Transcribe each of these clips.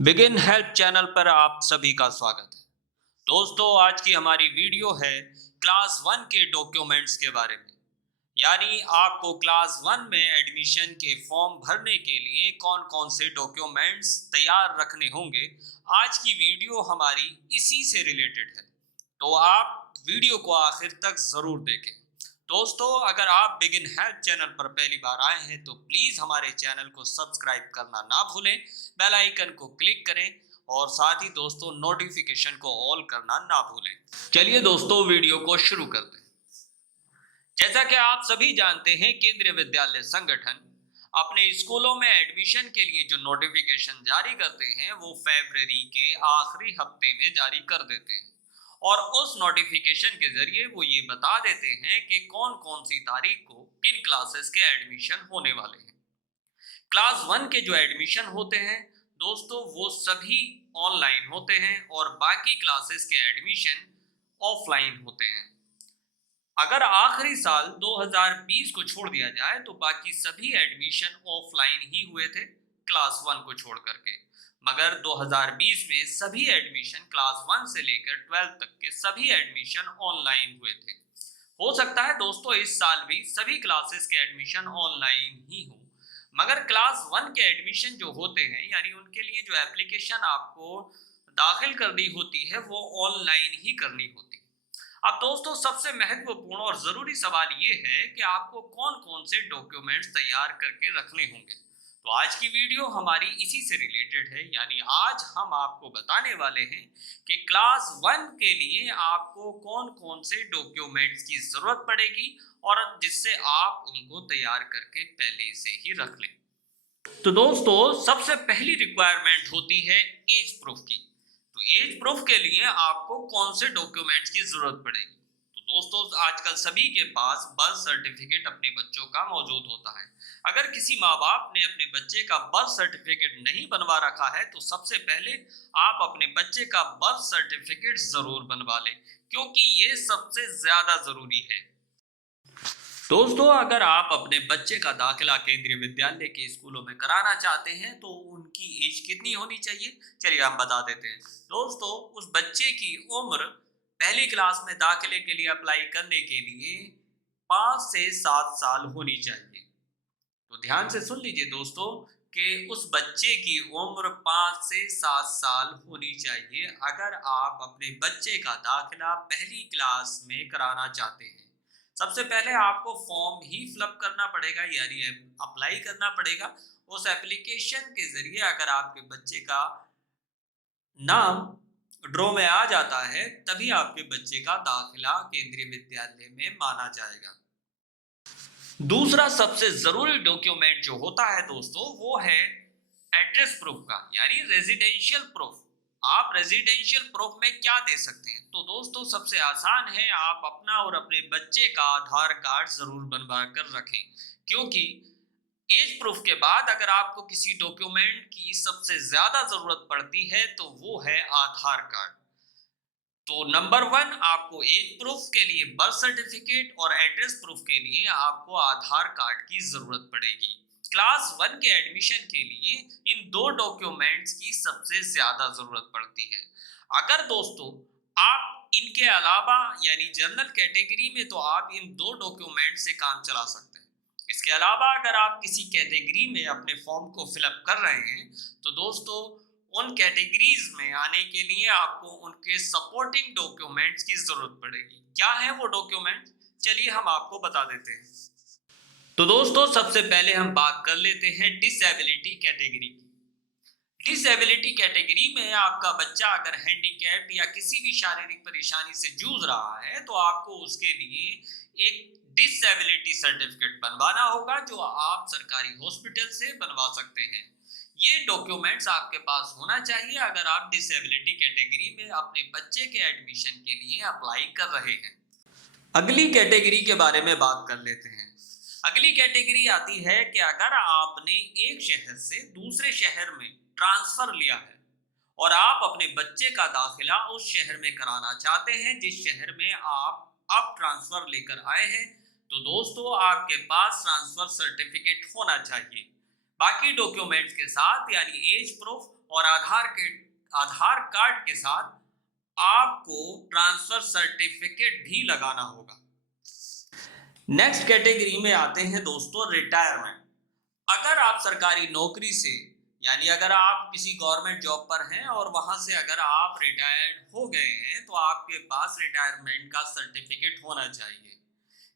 Begin help channel पर आप सभी का स्वागत है। दोस्तों, आज की हमारी वीडियो है क्लास वन के डॉक्यूमेंट्स के बारे में। यानी आपको क्लास वन में एडमिशन के फॉर्म भरने के लिए कौन कौन से डॉक्यूमेंट्स तैयार रखने होंगे। आज की वीडियो हमारी इसी से रिलेटेड है, तो आप वीडियो को आखिर तक जरूर देखें। दोस्तों, अगर आप बिगिन हेल्प चैनल पर पहली बार आए हैं तो प्लीज हमारे चैनल को सब्सक्राइब करना ना भूलें, बेल आइकन को क्लिक करें और साथ ही दोस्तों नोटिफिकेशन को ऑल करना ना भूलें। चलिए दोस्तों, वीडियो को शुरू करते हैं। जैसा कि आप सभी जानते हैं, केंद्रीय विद्यालय संगठन अपने स्कूलों में एडमिशन के लिए जो नोटिफिकेशन जारी करते हैं वो फरवरी के आखिरी हफ्ते में जारी कर देते हैं। और उस नोटिफिकेशन के जरिए वो ये बता देते हैं कि कौन कौन सी तारीख को किन क्लासेस के एडमिशन होने वाले हैं। क्लास वन के जो एडमिशन होते हैं दोस्तों, वो सभी ऑनलाइन होते हैं और बाकी क्लासेस के एडमिशन ऑफलाइन होते हैं। अगर आखिरी साल 2020 को छोड़ दिया जाए तो बाकी सभी एडमिशन ऑफलाइन ही हुए थे क्लास वन को छोड़ करके। मगर 2020 में सभी एडमिशन क्लास वन से लेकर 12 तक के सभी एडमिशन ऑनलाइन हुए थे। हो सकता है दोस्तों इस साल भी सभी क्लासेस के एडमिशन ऑनलाइन ही हो, मगर क्लास वन के एडमिशन जो होते हैं यानी उनके लिए जो एप्लीकेशन आपको दाखिल करनी होती है वो ऑनलाइन ही करनी होती है। अब दोस्तों, सबसे महत्वपूर्ण और जरूरी सवाल ये है कि आपको कौन कौन से डॉक्यूमेंट्स तैयार करके रखने होंगे। तो आज की वीडियो हमारी इसी से रिलेटेड है। यानी आज हम आपको बताने वाले हैं कि क्लास वन के लिए आपको कौन कौन से डॉक्यूमेंट्स की जरूरत पड़ेगी और जिससे आप उनको तैयार करके पहले से ही रख लें। तो दोस्तों, सबसे पहली रिक्वायरमेंट होती है एज प्रूफ की। तो एज प्रूफ के लिए आपको कौन से डॉक्यूमेंट्स की जरूरत पड़ेगी। तो दोस्तों, आजकल सभी के पास बर्थ सर्टिफिकेट अपने बच्चों का मौजूद होता है। अगर किसी माँ बाप ने अपने बच्चे का बर्थ सर्टिफिकेट नहीं बनवा रखा है तो सबसे पहले आप अपने बच्चे का बर्थ सर्टिफिकेट जरूर बनवा लें, क्योंकि ये सबसे ज्यादा जरूरी है। दोस्तों, अगर आप अपने बच्चे का दाखिला केंद्रीय विद्यालय के स्कूलों में कराना चाहते हैं तो उनकी एज कितनी होनी चाहिए, चलिए हम बता देते हैं। दोस्तों, उस बच्चे की उम्र पहली क्लास में दाखिले के लिए अप्लाई करने के लिए 5 से 7 साल होनी चाहिए। तो ध्यान से सुन लीजिए दोस्तों कि उस बच्चे की उम्र 5 से 7 साल होनी चाहिए अगर आप अपने बच्चे का दाखिला पहली क्लास में कराना चाहते हैं। सबसे पहले आपको फॉर्म ही फिलअप करना पड़ेगा, यानी अप्लाई करना पड़ेगा। उस एप्लीकेशन के जरिए अगर आपके बच्चे का नाम ड्रॉ में आ जाता है तभी आपके बच्चे का दाखिला केंद्रीय विद्यालय में माना जाएगा। दूसरा सबसे जरूरी डॉक्यूमेंट जो होता है दोस्तों वो है एड्रेस प्रूफ का, यानी रेजिडेंशियल प्रूफ। आप रेजिडेंशियल प्रूफ में क्या दे सकते हैं। तो दोस्तों, सबसे आसान है आप अपना और अपने बच्चे का आधार कार्ड जरूर बनवा कर रखें, क्योंकि एज प्रूफ के बाद अगर आपको किसी डॉक्यूमेंट की सबसे ज्यादा जरूरत पड़ती है तो वो है आधार कार्ड। तो नंबर वन, आपको एज प्रूफ के लिए बर्थ सर्टिफिकेट और एड्रेस प्रूफ के लिए आपको आधार कार्ड की जरूरत पड़ेगी। क्लास वन के एडमिशन के लिए इन दो डॉक्यूमेंट्स की सबसे ज्यादा जरूरत पड़ती है। अगर दोस्तों आप इनके अलावा यानी जनरल कैटेगरी में तो आप इन दो डॉक्यूमेंट से काम चला सकते हैं। इसके अलावा अगर आप किसी कैटेगरी में अपने फॉर्म को फिलअप कर रहे हैं तो दोस्तों उन कैटेगरीज में आने के लिए आपको उनके सपोर्टिंग डॉक्यूमेंट्स की जरूरत पड़ेगी। क्या है वो डॉक्यूमेंट, चलिए हम आपको बता देते हैं। तो दोस्तों, सबसे पहले हम बात कर लेते हैं डिसेबिलिटी कैटेगरी की। डिसेबिलिटी कैटेगरी में आपका बच्चा अगर हैंडीकैप या किसी भी शारीरिक परेशानी से जूझ रहा है तो आपको उसके लिए एक डिसेबिलिटी सर्टिफिकेट बनवाना होगा, जो आप सरकारी हॉस्पिटल से बनवा सकते हैं। ये डॉक्यूमेंट्स आपके पास होना चाहिए अगर आप डिसेबिलिटी कैटेगरी में अपने बच्चे के एडमिशन के लिए अप्लाई कर रहे हैं। अगली कैटेगरी के बारे में बात कर लेते हैं। अगली कैटेगरी आती है कि अगर आपने एक शहर से दूसरे शहर में ट्रांसफर लिया है और आप अपने बच्चे का दाखिला उस शहर में कराना चाहते हैं जिस शहर में आप अब ट्रांसफर लेकर आए हैं, तो दोस्तों आपके पास ट्रांसफर सर्टिफिकेट होना चाहिए बाकी डॉक्यूमेंट्स के साथ, यानी एज प्रूफ और आधार कार्ड के साथ आपको ट्रांसफर सर्टिफिकेट भी लगाना होगा। नेक्स्ट कैटेगरी में आते हैं दोस्तों रिटायरमेंट। अगर आप सरकारी नौकरी से यानी अगर आप किसी गवर्नमेंट जॉब पर हैं और वहां से अगर आप रिटायर्ड हो गए हैं तो आपके पास रिटायरमेंट का सर्टिफिकेट होना चाहिए,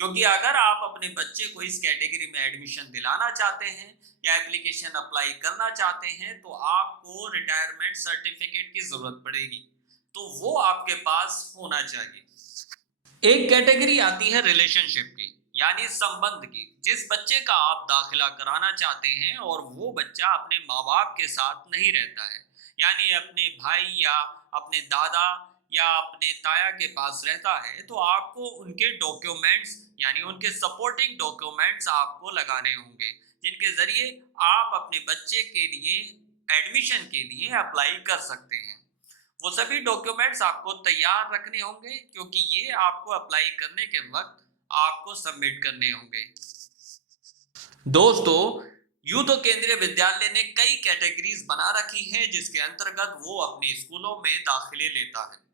क्योंकि अगर आप अपने बच्चे को इस कैटेगरी में एडमिशन दिलाना चाहते हैं या एप्लीकेशन अप्लाई करना चाहते हैं तो आपको रिटायरमेंट सर्टिफिकेट की जरूरत पड़ेगी, तो वो आपके पास होना चाहिए। एक कैटेगरी आती है रिलेशनशिप की यानी संबंध की। जिस बच्चे का आप दाखिला कराना चाहते हैं और वो बच्चा अपने माँ बाप के साथ नहीं रहता है, यानी अपने भाई या अपने दादा या अपने ताया के पास रहता है, तो आपको उनके डॉक्यूमेंट्स यानी उनके सपोर्टिंग डॉक्यूमेंट्स आपको लगाने होंगे, जिनके जरिए आप अपने बच्चे के लिए एडमिशन के लिए अप्लाई कर सकते हैं। वो सभी डॉक्यूमेंट्स आपको तैयार रखने होंगे, क्योंकि ये आपको अप्लाई करने के वक्त आपको सबमिट करने होंगे। दोस्तों, यूं तो केंद्रीय विद्यालय ने कई कैटेगरीज बना रखी हैं जिसके अंतर्गत वो अपने स्कूलों में दाखिले लेता है।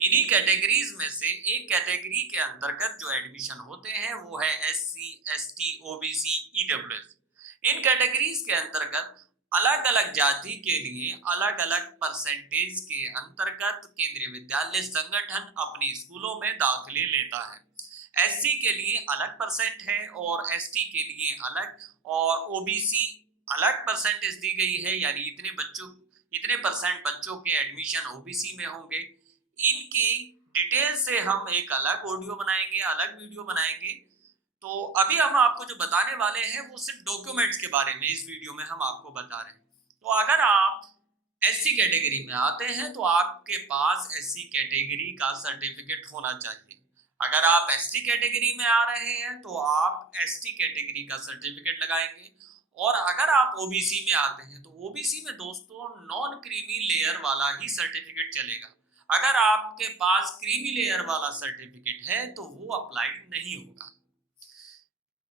इन्हीं कैटेगरीज में से एक कैटेगरी के अंतर्गत जो एडमिशन होते हैं वो है SC, ST, OBC, EWS। इन कैटेगरीज के अंतर्गत अलग अलग जाति के लिए अलग अलग परसेंटेज के अंतर्गत केंद्रीय विद्यालय संगठन अपने स्कूलों में दाखिले लेता है। SC के लिए अलग परसेंट है और ST के लिए अलग, और OBC अलग परसेंटेज दी गई है, यानी इतने परसेंट बच्चों के एडमिशन OBC में होंगे। इनकी डिटेल से हम एक अलग ऑडियो बनाएंगे, अलग वीडियो बनाएंगे। तो अभी हम आपको जो बताने वाले हैं वो सिर्फ डॉक्यूमेंट्स के बारे में इस वीडियो में हम आपको बता रहे हैं। तो अगर आप SC कैटेगरी में आते हैं तो आपके पास SC कैटेगरी का सर्टिफिकेट होना चाहिए। अगर आप ST कैटेगरी में आ रहे हैं तो आप ST कैटेगरी का सर्टिफिकेट लगाएंगे, और अगर आप OBC में आते हैं तो OBC में दोस्तों नॉन क्रीमी लेयर वाला ही सर्टिफिकेट चलेगा। अगर आपके पास क्रीमी लेयर वाला सर्टिफिकेट है तो वो अप्लाई नहीं होगा।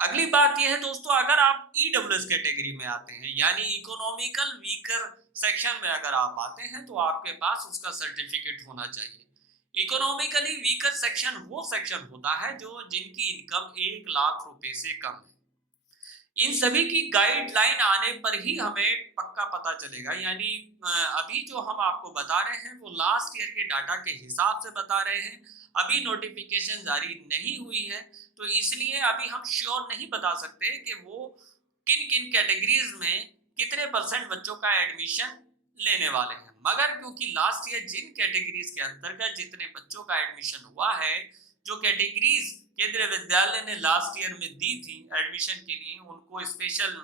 अगली बात यह है दोस्तों, अगर आप EWS कैटेगरी में आते हैं यानी इकोनॉमिकल वीकर सेक्शन में अगर आप आते हैं तो आपके पास उसका सर्टिफिकेट होना चाहिए। इकोनॉमिकली वीकर सेक्शन वो सेक्शन होता है जो जिनकी इनकम 1 लाख रुपए से कम है। इन सभी की गाइडलाइन आने पर ही हमें पक्का पता चलेगा, यानी अभी जो हम आपको बता रहे हैं वो लास्ट ईयर के डाटा के हिसाब से बता रहे हैं। अभी नोटिफिकेशन जारी नहीं हुई है, तो इसलिए अभी हम श्योर नहीं बता सकते कि वो किन किन कैटेगरीज में कितने परसेंट बच्चों का एडमिशन लेने वाले हैं। मगर क्योंकि लास्ट ईयर जिन कैटेगरीज के अंतर्गत जितने बच्चों का एडमिशन हुआ है, जो कैटेगरीज केंद्रीय विद्यालय ने लास्ट ईयर में दी थी एडमिशन के लिए, उनको स्पेशल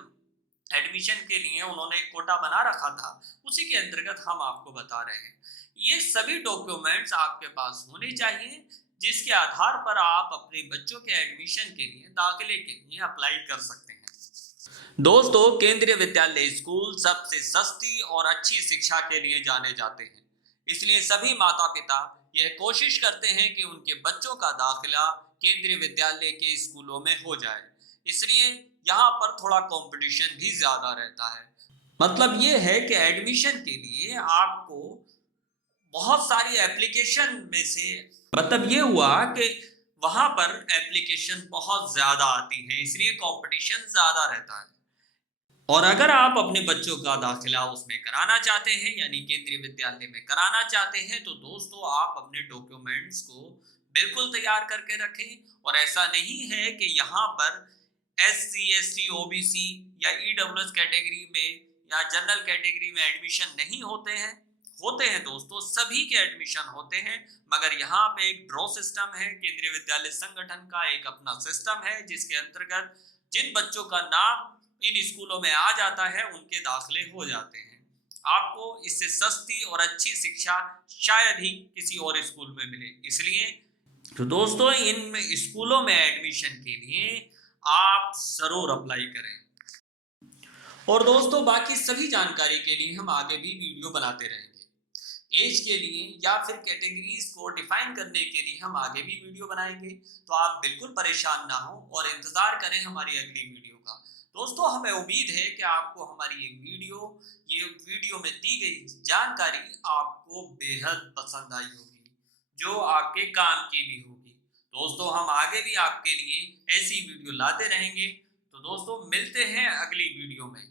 एडमिशन के लिए उन्होंने एक कोटा बना रखा था, उसी के अंतर्गत हम आपको बता रहे हैं। ये सभी डॉक्यूमेंट्स आपके पास होने चाहिए, जिसके आधार पर आप अपने बच्चों के एडमिशन के लिए दाखिले के लिए अप्लाई कर सकते हैं। दोस्तों, केंद्रीय विद्यालय स्कूल सबसे सस्ती और अच्छी शिक्षा के लिए जाने जाते हैं, इसलिए सभी माता पिता यह कोशिश करते हैं कि उनके बच्चों का दाखिला केंद्रीय विद्यालय के स्कूलों में हो जाए। इसलिए यहाँ पर थोड़ा कंपटीशन भी ज्यादा रहता है। मतलब ये है कि एडमिशन के लिए आपको बहुत सारी एप्लीकेशन में से मतलब ये हुआ कि वहां पर एप्लीकेशन बहुत ज्यादा आती है, इसलिए कंपटीशन ज्यादा रहता है। और अगर आप अपने बच्चों का दाखिला उसमें कराना चाहते हैं यानी केंद्रीय विद्यालय में कराना चाहते हैं तो दोस्तों आप अपने डॉक्यूमेंट्स को बिल्कुल तैयार करके रखें। और ऐसा नहीं है कि यहाँ पर SC, ST, OBC या EWS कैटेगरी में या जनरल कैटेगरी में एडमिशन नहीं होते हैं दोस्तों, सभी के एडमिशन होते हैं। मगर यहाँ पे एक ड्रॉ सिस्टम है, केंद्रीय विद्यालय संगठन का एक अपना सिस्टम है जिसके अंतर्गत जिन बच्चों का नाम इन स्कूलों में आ जाता है उनके दाखिले हो जाते हैं। आपको इससे सस्ती और अच्छी शिक्षा शायद ही किसी और स्कूल में मिले। इसलिए तो दोस्तों इन स्कूलों में एडमिशन के लिए आप जरूर अप्लाई करें। और दोस्तों बाकी सभी जानकारी के लिए हम आगे भी वीडियो बनाते रहेंगे। एज के लिए या फिर कैटेगरीज को डिफाइन करने के लिए हम आगे भी वीडियो बनाएंगे, तो आप बिल्कुल परेशान ना हो और इंतजार करें हमारी अगली वीडियो का। दोस्तों हमें उम्मीद है कि आपको हमारी ये वीडियो में दी गई जानकारी आपको बेहद पसंद आई होगी, जो आपके काम की भी होगी। दोस्तों हम आगे भी आपके लिए ऐसी वीडियो लाते रहेंगे। तो दोस्तों मिलते हैं अगली वीडियो में।